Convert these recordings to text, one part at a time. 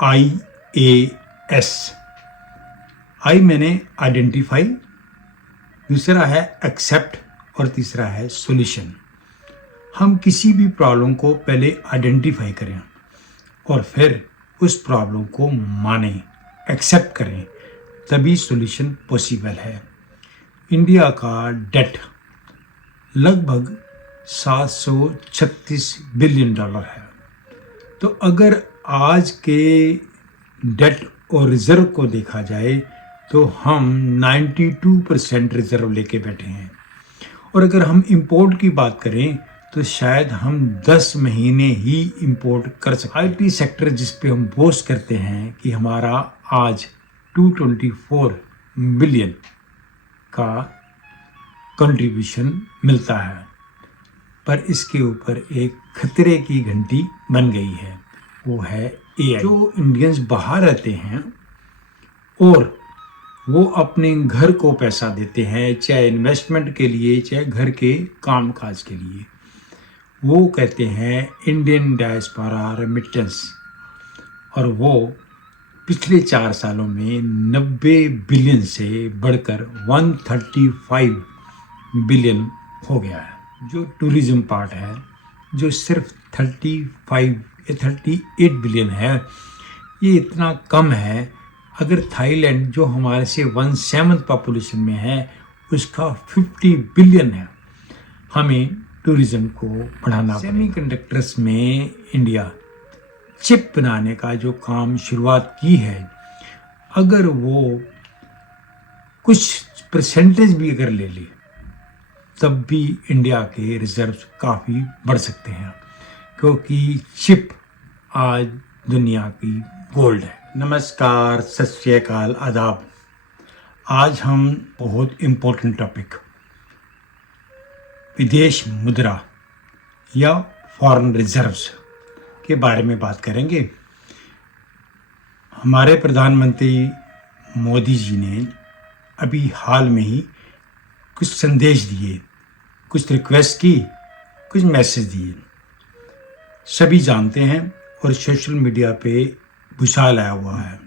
IAS। आई मैंने आइडेंटिफाई, दूसरा है एक्सेप्ट और तीसरा है सॉल्यूशन। हम किसी भी प्रॉब्लम को पहले आइडेंटिफाई करें और फिर उस प्रॉब्लम को मानें, एक्सेप्ट करें, तभी सॉल्यूशन पॉसिबल है। इंडिया का डेट लगभग 736 बिलियन डॉलर है। तो अगर आज के डेट और रिजर्व को देखा जाए तो हम 92% रिजर्व लेके बैठे हैं। और अगर हम इंपोर्ट की बात करें तो शायद हम 10 महीने ही इंपोर्ट कर सकते हैं। IT सेक्टर जिस पे हम बोस्ट करते हैं कि हमारा आज 224 बिलियन का कंट्रीब्यूशन मिलता है, पर इसके ऊपर एक खतरे की घंटी बन गई है, वो है AI। जो इंडियंस बाहर रहते हैं और वो अपने घर को पैसा देते हैं, चाहे इन्वेस्टमेंट के लिए चाहे घर के काम काज के लिए, वो कहते हैं इंडियन डायस्पोरा रेमिटेंस, और वो पिछले 4 सालों में 90 बिलियन से बढ़कर 135 बिलियन हो गया है। जो टूरिज्म पार्ट है, जो सिर्फ 35 या 38 बिलियन है, ये इतना कम है। अगर थाईलैंड जो हमारे से 1/7 पॉपुलेशन में है, उसका 50 बिलियन है। हमें टूरिज्म को बढ़ाना। सेमीकंडक्टर्स में इंडिया चिप बनाने का जो काम शुरुआत की है, अगर वो कुछ परसेंटेज भी अगर ले ले, तब भी इंडिया के रिजर्व्स काफ़ी बढ़ सकते हैं, क्योंकि चिप आज दुनिया की गोल्ड है। नमस्कार, सत श्री अकाल, आदाब। आज हम बहुत इम्पोर्टेंट टॉपिक विदेश मुद्रा या फॉरेन रिजर्व्स के बारे में बात करेंगे। हमारे प्रधानमंत्री मोदी जी ने अभी हाल में ही कुछ संदेश दिए, कुछ रिक्वेस्ट की, कुछ मैसेज दिए, सभी जानते हैं और सोशल मीडिया पे भूचाल आया हुआ है।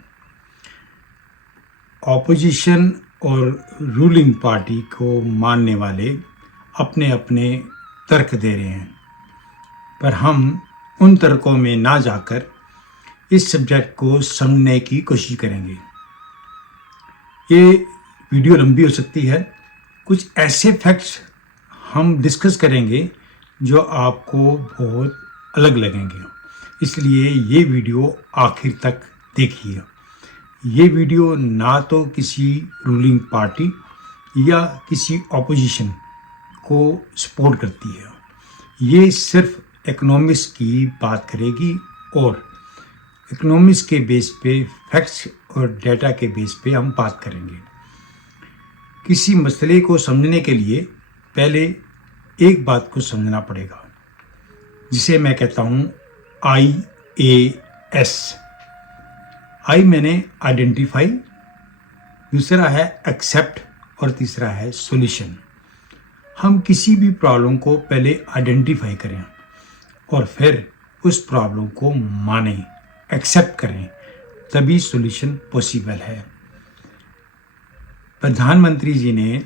ऑपोजिशन और रूलिंग पार्टी को मानने वाले अपने अपने तर्क दे रहे हैं, पर हम उन तर्कों में ना जाकर इस सब्जेक्ट को समझने की कोशिश करेंगे। ये वीडियो लंबी हो सकती है। कुछ ऐसे फैक्ट्स हम डिस्कस करेंगे जो आपको बहुत अलग लगेंगे, इसलिए ये वीडियो आखिर तक देखिए। ये वीडियो ना तो किसी रूलिंग पार्टी या किसी ऑपोजिशन को सपोर्ट करती है, ये सिर्फ इकोनॉमिक्स की बात करेगी और इकोनॉमिक्स के बेस पे, फैक्ट्स और डेटा के बेस पे हम बात करेंगे। किसी मसले को समझने के लिए पहले एक बात को समझना पड़ेगा, जिसे मैं कहता हूँ IAS। आई मैंने आइडेंटिफाई, दूसरा है एक्सेप्ट और तीसरा है सॉल्यूशन। हम किसी भी प्रॉब्लम को पहले आइडेंटिफाई करें और फिर उस प्रॉब्लम को मानें, एक्सेप्ट करें, तभी सॉल्यूशन पॉसिबल है। प्रधानमंत्री जी ने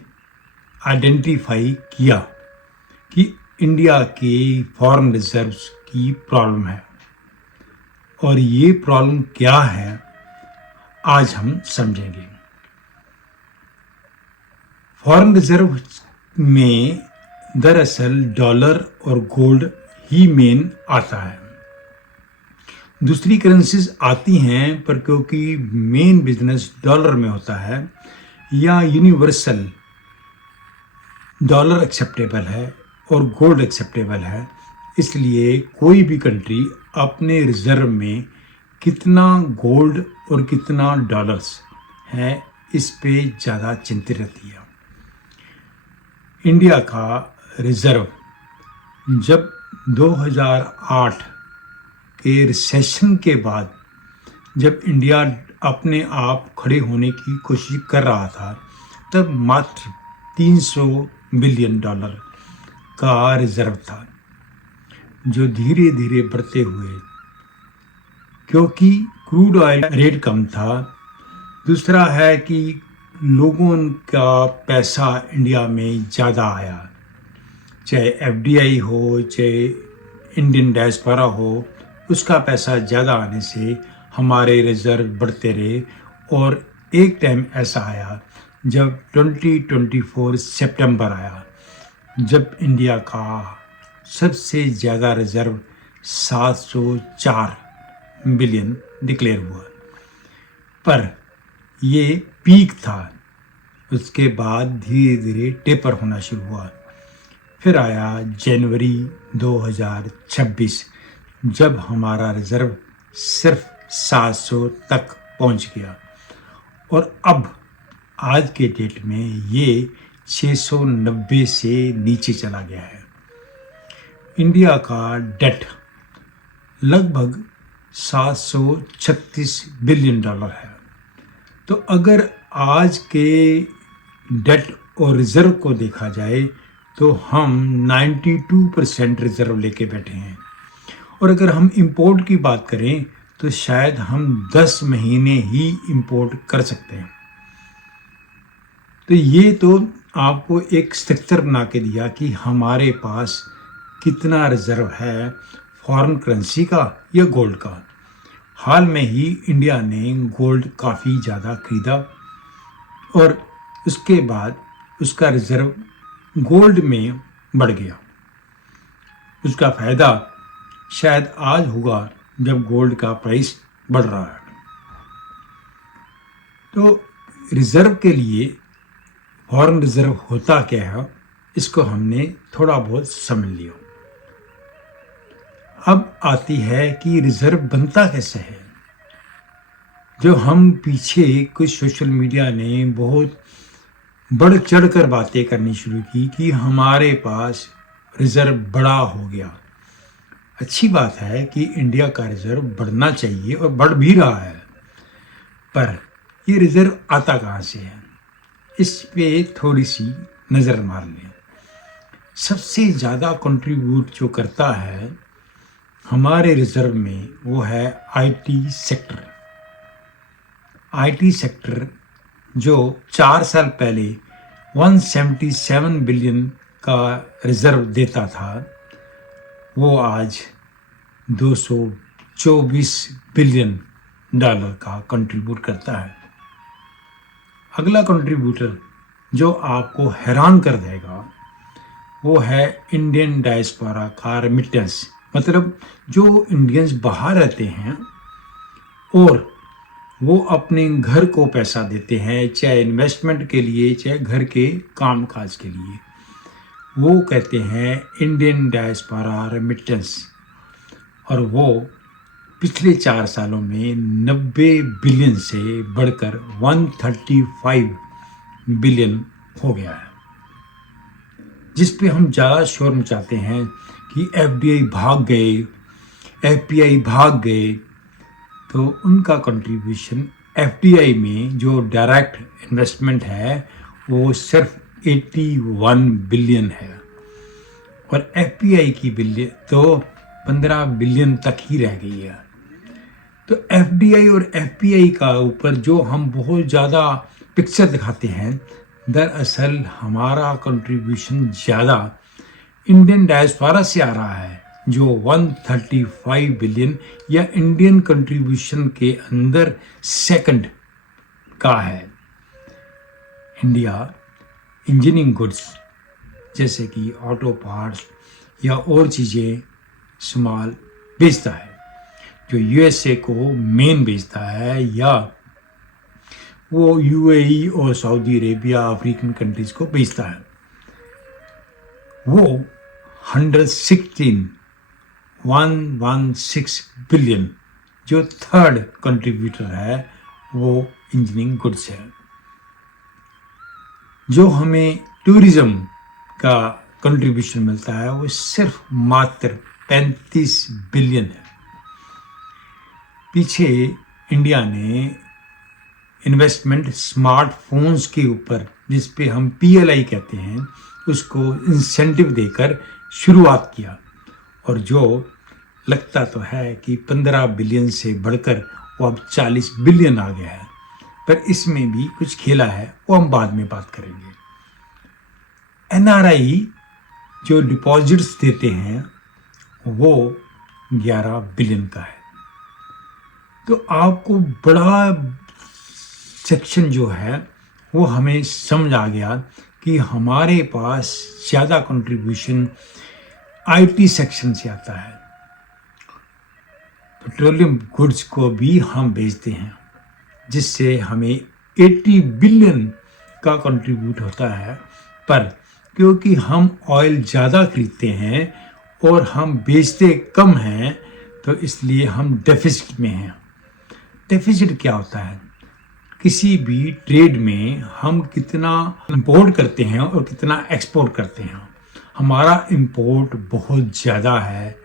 आइडेंटिफाई किया कि इंडिया के फॉरेन रिजर्व्स की प्रॉब्लम है, और ये प्रॉब्लम क्या है आज हम समझेंगे। फॉरेन रिजर्व में दरअसल डॉलर और गोल्ड ही मेन आता है। दूसरी करेंसीज आती हैं, पर क्योंकि मेन बिजनेस डॉलर में होता है या यूनिवर्सल डॉलर एक्सेप्टेबल है और गोल्ड एक्सेप्टेबल है, इसलिए कोई भी कंट्री अपने रिजर्व में कितना गोल्ड और कितना डॉलर्स है, इस पे ज़्यादा चिंतित रहती है। इंडिया का रिजर्व जब 2008 के रिसेशन के बाद, जब इंडिया अपने आप खड़े होने की कोशिश कर रहा था, तब मात्र 300 बिलियन डॉलर का रिजर्व था, जो धीरे धीरे बढ़ते हुए, क्योंकि क्रूड ऑयल रेट कम था। दूसरा है कि लोगों का पैसा इंडिया में ज़्यादा आया, चाहे एफडीआई हो, चाहे इंडियन डायस्पोरा हो, उसका पैसा ज़्यादा आने से हमारे रिजर्व बढ़ते रहे। और एक टाइम ऐसा आया जब 2024 सितंबर आया, जब इंडिया का सबसे ज़्यादा रिजर्व 704 बिलियन डिक्लेयर हुआ। पर ये पीक था, उसके बाद धीरे धीरे टेपर होना शुरू हुआ। फिर आया जनवरी 2026, जब हमारा रिजर्व सिर्फ 700 तक पहुंच गया। और अब आज के डेट में ये 690 से नीचे चला गया है। इंडिया का डेट लगभग 736 बिलियन डॉलर है। तो अगर आज के डेट और रिजर्व को देखा जाए तो हम 92% रिजर्व लेके बैठे हैं। और अगर हम इंपोर्ट की बात करें तो शायद हम 10 महीने ही इंपोर्ट कर सकते हैं। तो ये तो आपको एक स्ट्रक्चर बना के दिया कि हमारे पास कितना रिजर्व है फॉरेन करेंसी का या गोल्ड का। हाल में ही इंडिया ने गोल्ड काफ़ी ज़्यादा खरीदा और उसके बाद उसका रिजर्व गोल्ड में बढ़ गया। उसका फ़ायदा शायद आज होगा जब गोल्ड का प्राइस बढ़ रहा है। तो रिजर्व के लिए फॉरेन रिजर्व होता क्या है, इसको हमने थोड़ा बहुत समझ लिया। अब आती है कि रिजर्व बनता कैसे है। जो हम पीछे कुछ सोशल मीडिया ने बहुत बढ़ चढ़ कर बातें करनी शुरू की कि हमारे पास रिजर्व बड़ा हो गया। अच्छी बात है कि इंडिया का रिजर्व बढ़ना चाहिए और बढ़ भी रहा है, पर ये रिजर्व आता कहाँ से है, इस पे थोड़ी सी नज़र मार लें। सबसे ज़्यादा कंट्रीब्यूट जो करता है हमारे रिजर्व में वो है आईटी सेक्टर। आईटी सेक्टर जो 4 साल पहले 177 बिलियन का रिजर्व देता था, वो आज 224 बिलियन डॉलर का कंट्रीब्यूट करता है। अगला कंट्रीब्यूटर जो आपको हैरान कर देगा वो है इंडियन डायस्पोरा का रेमिटेंस। मतलब जो इंडियंस बाहर रहते हैं और वो अपने घर को पैसा देते हैं, चाहे इन्वेस्टमेंट के लिए चाहे घर के काम काज के लिए, वो कहते हैं इंडियन डायस्पोरा रेमिटेंस। और वो पिछले 4 सालों में 90 बिलियन से बढ़कर 135 बिलियन हो गया है। जिस पे हम ज़्यादा शोर मचाते हैं कि एफडीआई भाग गए, एफपीआई भाग गए, तो उनका कंट्रीब्यूशन एफडीआई में जो डायरेक्ट इन्वेस्टमेंट है वो सिर्फ 81 बिलियन है। और एफपीआई की बिलियन तो 15 बिलियन तक ही रह गई है। तो एफडीआई और एफपीआई का ऊपर जो हम बहुत ज़्यादा पिक्चर दिखाते हैं, दरअसल हमारा कंट्रीब्यूशन ज़्यादा इंडियन डायस्पोरा से आ रहा है, जो 135 बिलियन या इंडियन कंट्रीब्यूशन के अंदर सेकंड का है। इंडिया इंजीनियरिंग गुड्स जैसे कि ऑटो पार्ट्स या और चीज़ें स्मॉल बेचता है, जो यूएसए को मेन बेचता है, या वो यूएई और सऊदी अरेबिया अफ्रीकन कंट्रीज को बेचता है। वो 116 बिलियन जो थर्ड कंट्रीब्यूटर है वो इंजीनियरिंग गुड्स है। जो हमें टूरिज्म का कंट्रीब्यूशन मिलता है वो सिर्फ मात्र 35 बिलियन है। पीछे इंडिया ने इन्वेस्टमेंट स्मार्टफोन्स के ऊपर, जिस पे हम पीएलआई कहते हैं, उसको इंसेंटिव देकर शुरुआत किया, और जो लगता तो है कि 15 बिलियन से बढ़कर वो अब 40 बिलियन आ गया है। पर इसमें भी कुछ खेला है, वो हम बाद में बात करेंगे। NRI जो डिपॉजिट्स देते हैं वो 11 बिलियन का है। तो आपको बड़ा सेक्शन जो है वो हमें समझ आ गया कि हमारे पास ज़्यादा कंट्रीब्यूशन IT सेक्शन से आता है। पेट्रोलियम गुड्स को भी हम बेचते हैं, जिससे हमें 80 बिलियन का कंट्रीब्यूट होता है। पर क्योंकि हम ऑयल ज़्यादा खरीदते हैं और हम बेचते कम हैं, तो इसलिए हम डेफिसिट में हैं। डेफिसिट क्या होता है? किसी भी ट्रेड में हम कितना इंपोर्ट करते हैं और कितना एक्सपोर्ट करते हैं। हमारा इंपोर्ट बहुत ज़्यादा है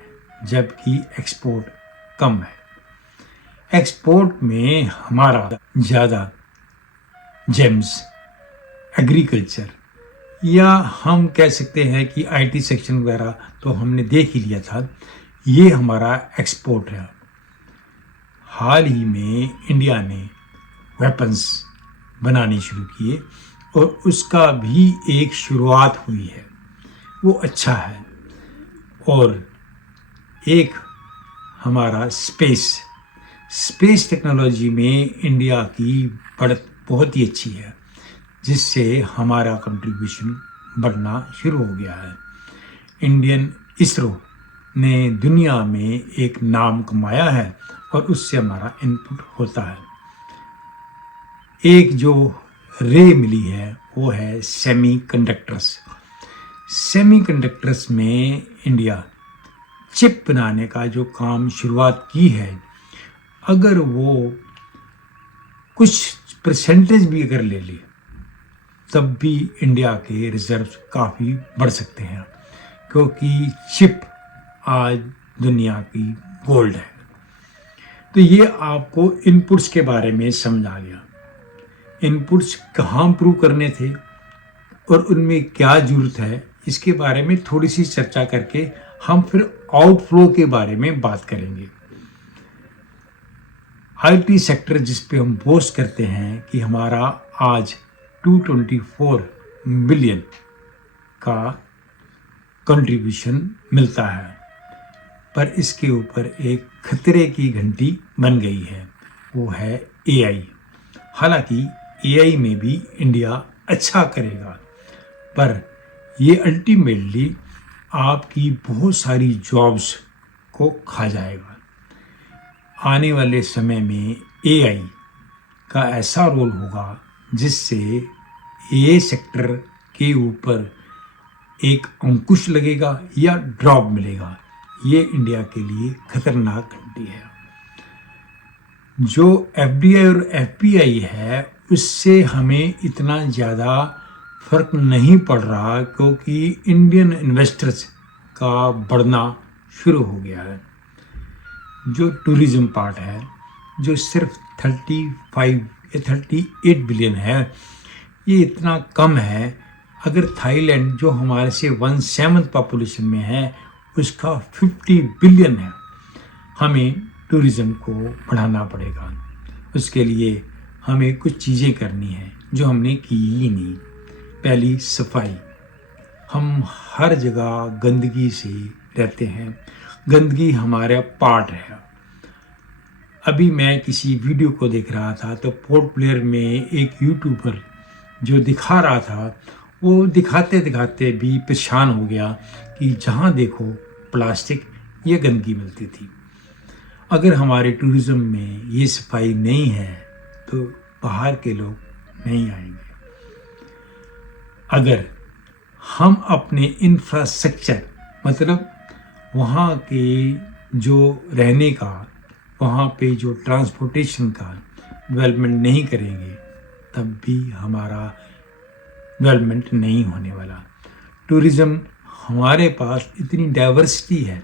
जबकि एक्सपोर्ट कम है। एक्सपोर्ट में हमारा ज़्यादा जेम्स, एग्रीकल्चर, या हम कह सकते हैं कि IT सेक्शन वगैरह तो हमने देख ही लिया था, ये हमारा एक्सपोर्ट है। हाल ही में इंडिया ने वेपन्स बनाने शुरू किए और उसका भी एक शुरुआत हुई है, वो अच्छा है। और एक हमारा स्पेस टेक्नोलॉजी में इंडिया की बढ़त बहुत ही अच्छी है, जिससे हमारा कंट्रीब्यूशन बढ़ना शुरू हो गया है। इंडियन इसरो ने दुनिया में एक नाम कमाया है और उससे हमारा इनपुट होता है। एक जो रे मिली है वो है सेमीकंडक्टर्स। सेमीकंडक्टर्स में इंडिया चिप बनाने का जो काम शुरुआत की है, अगर वो कुछ परसेंटेज भी अगर ले ले तब भी इंडिया के रिजर्व्स काफ़ी बढ़ सकते हैं, क्योंकि चिप आज दुनिया की गोल्ड है। तो ये आपको इनपुट्स के बारे में समझ आ गया। इनपुट्स कहाँ इम्प्रूव करने थे और उनमें क्या ज़रूरत है, इसके बारे में थोड़ी सी चर्चा करके हम फिर आउटफ्लो के बारे में बात करेंगे। IT सेक्टर जिस पे हम बोस्ट करते हैं कि हमारा आज 224 बिलियन का कंट्रीब्यूशन मिलता है, पर इसके ऊपर एक खतरे की घंटी बन गई है, वो है AI। हालांकि AI में भी इंडिया अच्छा करेगा, पर ये अल्टीमेटली आपकी बहुत सारी जॉब्स को खा जाएगा। आने वाले समय में AI का ऐसा रोल होगा जिससे ये सेक्टर के ऊपर एक अंकुश लगेगा या ड्रॉप मिलेगा। ये इंडिया के लिए खतरनाक घंटी है। जो FDI और FPI है उससे हमें इतना ज़्यादा फर्क नहीं पड़ रहा, क्योंकि इंडियन इन्वेस्टर्स का बढ़ना शुरू हो गया है। जो टूरिज़्म पार्ट है, जो सिर्फ 35 या 38 बिलियन है, ये इतना कम है। अगर थाईलैंड जो हमारे से 1/7 पॉपुलेशन में है उसका 50 बिलियन है। हमें टूरिज़्म को बढ़ाना पड़ेगा। उसके लिए हमें कुछ चीज़ें करनी हैं जो हमने की ही नहीं। पहली, सफाई। हम हर जगह गंदगी से रहते हैं, गंदगी हमारा पार्ट है। अभी मैं किसी वीडियो को देख रहा था तो पोर्ट ब्लेयर में एक यूट्यूबर जो दिखा रहा था, वो दिखाते दिखाते भी परेशान हो गया कि जहाँ देखो प्लास्टिक, ये गंदगी मिलती थी। अगर हमारे टूरिज़्म में ये सफाई नहीं है तो बाहर के लोग नहीं आएंगे। अगर हम अपने इंफ्रास्ट्रक्चर, मतलब वहाँ के जो रहने का, वहाँ पे जो ट्रांसपोर्टेशन का डेवलपमेंट नहीं करेंगे, तब भी हमारा डेवलपमेंट नहीं होने वाला। टूरिज़्म, हमारे पास इतनी डाइवर्सिटी है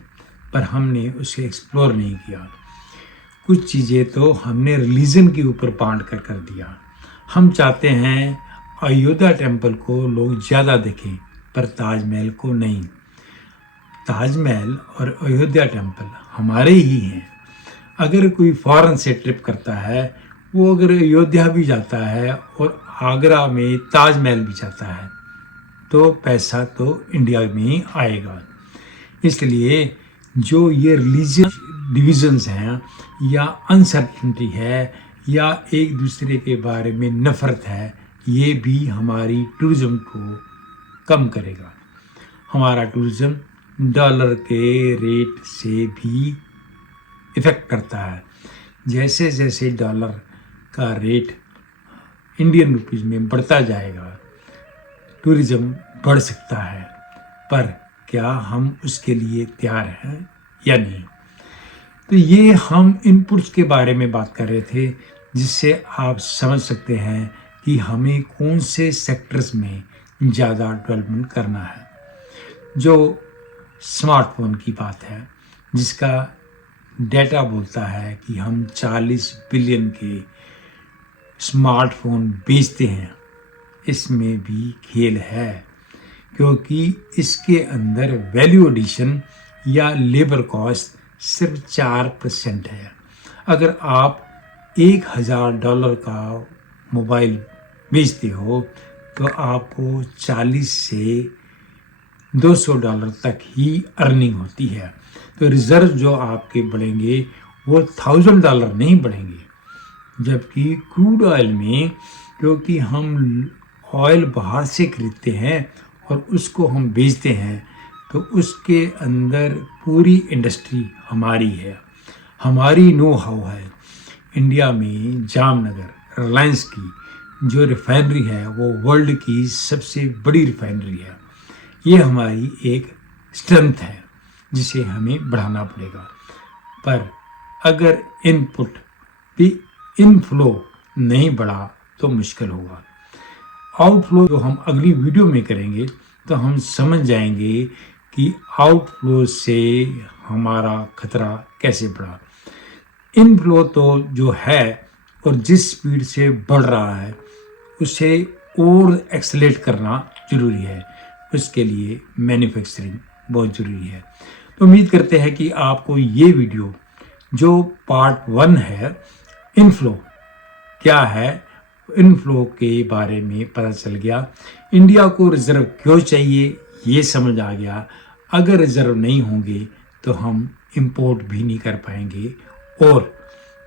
पर हमने उसे एक्सप्लोर नहीं किया। कुछ चीज़ें तो हमने रिलीजन के ऊपर बांट कर दिया। हम चाहते हैं अयोध्या टेम्पल को लोग ज़्यादा देखें पर ताजमहल को नहीं। ताजमहल और अयोध्या टेम्पल हमारे ही हैं। अगर कोई फॉरेन से ट्रिप करता है, वो अगर अयोध्या भी जाता है और आगरा में ताजमहल भी जाता है, तो पैसा तो इंडिया में ही आएगा। इसलिए जो ये रिलीजियस डिविजन्स हैं या अनसर्टेनिटी है या एक दूसरे के बारे में नफरत है, ये भी हमारी टूरिज्म को कम करेगा। हमारा टूरिज्म डॉलर के रेट से भी इफ़ेक्ट करता है। जैसे जैसे डॉलर का रेट इंडियन रुपीज़ में बढ़ता जाएगा, टूरिज्म बढ़ सकता है, पर क्या हम उसके लिए तैयार हैं या नहीं। तो ये हम इनपुट्स के बारे में बात कर रहे थे, जिससे आप समझ सकते हैं कि हमें कौन से सेक्टर्स में ज़्यादा डेवलपमेंट करना है। जो स्मार्टफोन की बात है, जिसका डेटा बोलता है कि हम 40 बिलियन के स्मार्टफोन बेचते हैं, इसमें भी खेल है, क्योंकि इसके अंदर वैल्यू एडिशन या लेबर कॉस्ट सिर्फ 4% है। अगर आप $1000 का मोबाइल बेचते हो तो आपको 40 से $200 तक ही अर्निंग होती है। तो रिज़र्व जो आपके बढ़ेंगे वो $1000 नहीं बढ़ेंगे। जबकि क्रूड ऑयल में, क्योंकि हम ऑयल बाहर से खरीदते हैं और उसको हम बेचते हैं, तो उसके अंदर पूरी इंडस्ट्री हमारी है, हमारी नो हाउ है। इंडिया में जामनगर रिलायंस की जो रिफाइनरी है वो वर्ल्ड की सबसे बड़ी रिफाइनरी है। ये हमारी एक स्ट्रेंथ है जिसे हमें बढ़ाना पड़ेगा। पर अगर इनपुट भी इनफ्लो नहीं बढ़ा तो मुश्किल होगा। आउटफ्लो जो हम अगली वीडियो में करेंगे तो हम समझ जाएंगे कि आउटफ्लो से हमारा खतरा कैसे बढ़ा। इनफ्लो तो जो है और जिस स्पीड से बढ़ रहा है उसे और एक्सेलेरेट करना जरूरी है। उसके लिए मैन्युफैक्चरिंग बहुत ज़रूरी है। तो उम्मीद करते हैं कि आपको ये वीडियो जो पार्ट 1 है, इनफ्लो क्या है, इनफ्लो के बारे में पता चल गया। इंडिया को रिजर्व क्यों चाहिए ये समझ आ गया। अगर रिजर्व नहीं होंगे तो हम इंपोर्ट भी नहीं कर पाएंगे और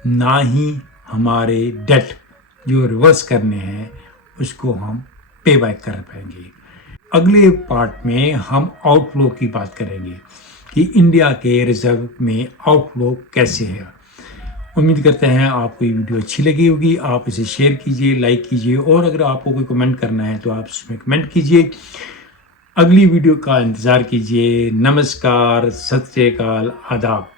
ना ही हमारे डेट जो रिवर्स करने हैं उसको हम पे बैक कर पाएंगे। अगले पार्ट में हम आउटफ्लो की बात करेंगे कि इंडिया के रिजर्व में आउटफ्लो कैसे है। उम्मीद करते हैं आपको ये वीडियो अच्छी लगी होगी। आप इसे शेयर कीजिए, लाइक कीजिए और अगर आपको कोई कमेंट करना है तो आप उसमें कमेंट कीजिए। अगली वीडियो का इंतज़ार कीजिए। नमस्कार, सत श्री अकाल, आदाब।